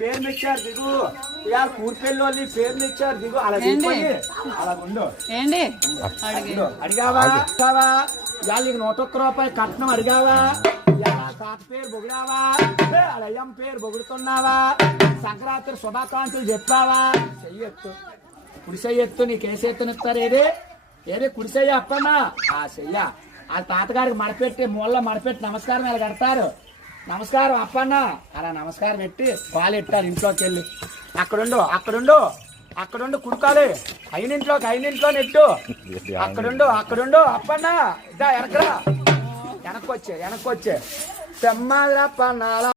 పేరు మెచ్చారు దిగు ఇవాళ కూర్పెళ్ళి వాళ్ళు పేరు మెచ్చారు దిగు అలా దిగిపోయి అలా ఉండు ఏంటి అడిగావా ఇవాళ నీకు 101 రూపాయలు కట్నం అడిగావా తాత పేరు బొగిడావా అయ్యమ్మ పేరు బొగుడుతున్నావా సంక్రాంతి శుభాకాంక్షలు చెప్పావా చెయ్యొత్తు కుడిసెయ్యొత్తు నీకు ఏసెత్తునిస్తారు ఏదే కుడిసెయ్య అప్పన్నా ఆ చెయ్య ఆ తాతగారికి మడపెట్టి మూలలో మడపెట్టి నమస్కారం ఇలా కడతారు నమస్కారం అప్పన్న అలా నమస్కారం పెట్టి పాలు ఎట్టారు ఇంట్లోకి వెళ్ళి అక్కడుండు కుడుకాలి అయినింట్లో నెట్టు అక్కడుండు అప్పన్న ఇదా వెనక్కొచ్చే తెమ్మాదిరా అప్పన్న